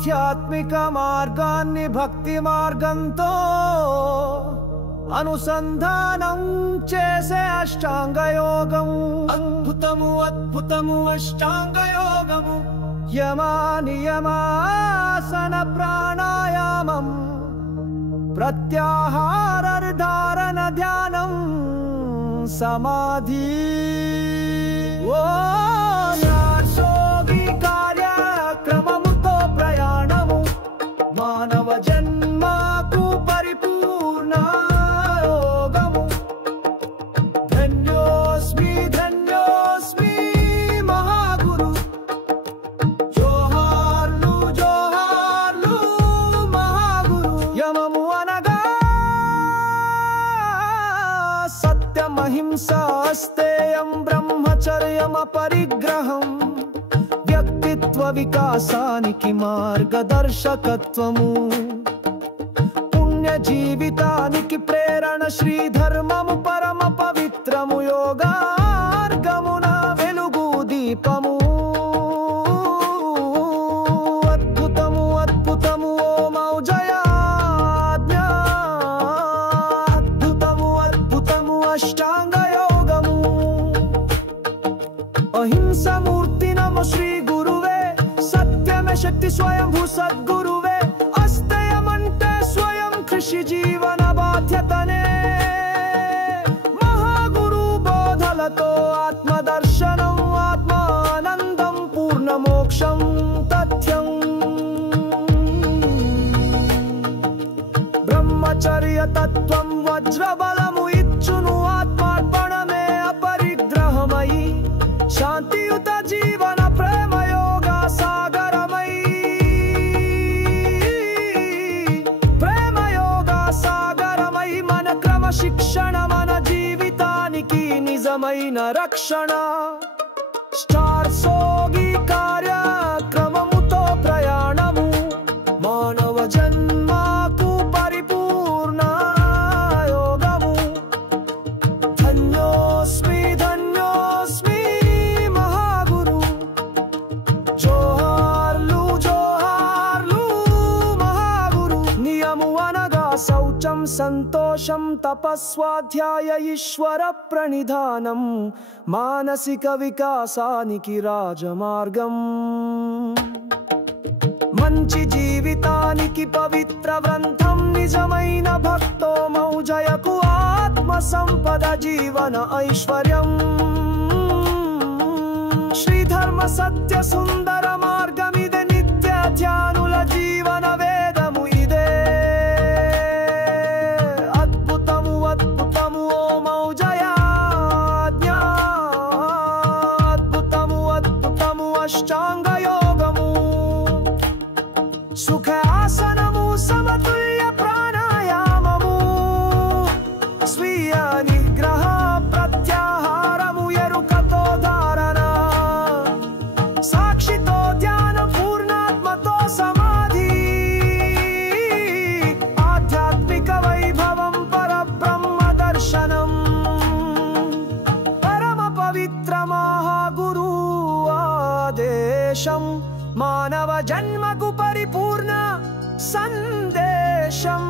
ఆధ్యాత్మిక మార్గాన్ని భక్తి మార్గంతో అనుసంధానం చేసే అష్టాంగ యోగం. అద్భుతము అద్భుతము అష్టాంగ యోగము. యమా నియమాసన ప్రాణాయామం, ప్రత్యాహార ధారణ ధ్యానం సమాధి. ఓ యాసోగి కార్యక్రమముతో ప్రయాణము మానవ జన్మకు పరిపూర్ణ యోగము. ధన్యోస్మి ధన్యోస్మి మహాగురు. జోహార్లు జోహార్లు మహాగురు. యమము అనగా సత్యమహింస, అస్తేయం బ్రహ్మచర్యమ పరిగ్రహం. వ్యక్తిత్వ వికాసానికి మార్గదర్శకత్వము. పుణ్య జీవితానికి ప్రేరణ శ్రీధర్మము పరమ పవిత్రము. యోగార్గమున వెలుగు దీపము. అద్భుతము అద్భుతము ఓమౌజయాజ్ఞ. అద్భుతము అద్భుతము అష్టాంగ యోగము. అహింస మూర్తి నమో శ్రీ గురువే. సత్యమే శక్తి స్వయంభూ సద్గురువే. అస్తయమంటే స్వయం కృషి జీవన బాధ్యతనే. మహాగురు బోధలతో ఆత్మదర్శనం, ఆత్మానందం, పూర్ణ మోక్షం తథ్యం. బ్రహ్మచర్య తత్వం వజ్రబలము ఇచ్చును. ఆత్మార్పణమే అపరిగ్రహమై శాంతియుత జీవన ప్రేమ యోగ సాగరమై. ప్రేమ యోగ సాగరమై మన క్రమశిక్షణ మన జీవితానికి నిజమైన రక్షణ. స్టార్ సోగి కార్యక్రమముతో ప్రయాణము మానవ జన్మకు పరిపూర్ణ యోగము. ధన్యోస్మి ధన్యోస్మి మహాగురు. జోహార్లు జోహార్లు మహాగురు. నియము అనగా శౌచం, సంతోషం, తపస్వాధ్యాయ, ఈశ్వర ప్రణిధానం. మానసిక వికాసానికి రాజమార్గం. మంచి జీవితానికి పవిత్ర గ్రంథం. నిజమైన భక్తో మౌజయకు ఆత్మ సంపద జీవన ఐశ్వర్యం. శ్రీధర్మ సత్య సుందర మార్గమిదే. నిత్య ధ్యానుల జీవన వేదము ఇదే. అద్భుతము అద్భుతము ఓమౌజయాజ్ఞ. అద్భుతము అద్భుతము అష్టాంగ యోగము. సుఖ ఆసనము, సమతుల్య ప్రాణాయామము. స్వీయ నిగ్రహ ప్రత్యాహారము, ఎరుకతో ధారణ. సాక్షితో ధ్యాన, పూర్ణాత్మతో సమాధి. ఆధ్యాత్మిక వైభవం, పరబ్రహ్మ దర్శనం. పరమ పవిత్ర మహాగురు ఆదేశం. మానవ జన్మకు పరిపూర్ణ సందేశం.